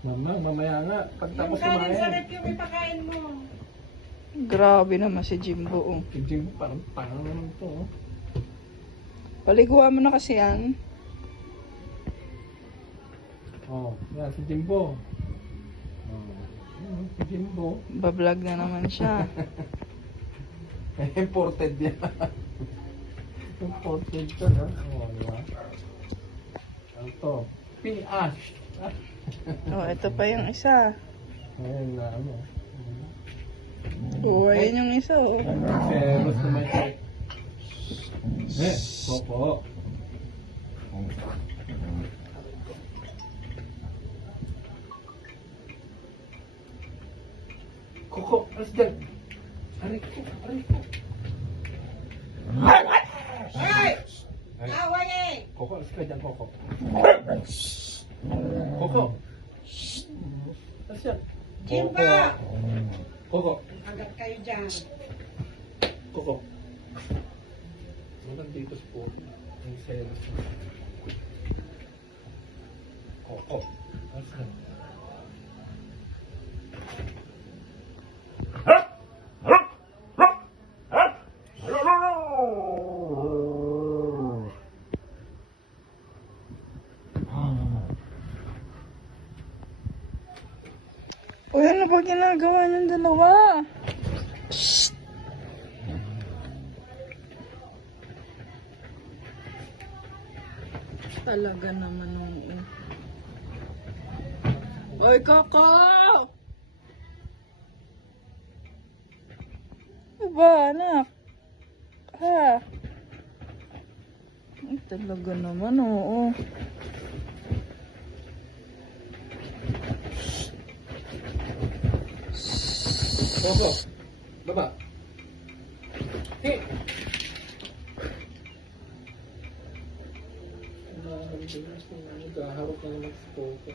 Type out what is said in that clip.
Mamaya nga. Pagtapos Yung kanin sa kumain. rep yung ipakain mo. Grabe naman si Jimbo. Oh. Hindi mo parang naman ito. Oh. Paliguan mo na kasi yan. Oh, yan si Jimbo. Oh, si Jimbo. Bablog na naman siya. Imported yan. Imported to, no? Oh, diba? Ito. P-Ash. Oh, ito pa yung isa. Ayan na, ano. Oh, ayan yung isa. Oh. Seros na may check. Koko. Koko, alas dyan. Aray ko. Ay! Away eh! Koko, alas ka dyan, Koko. Koko. Alas dyan. Jimba! Koko. Agad kayo dyan. Koko. Walang dito sa po. Ang seros. Koko. Alas dyan. Uy, ano ba ginagawa niyong dalawa? Shh! Talaga naman nung... Uy, Coco! Ano ba, anak? Ha? Ay, talaga naman, oo. Koko. Baba. Hey. Naghaharap na naman si Koko.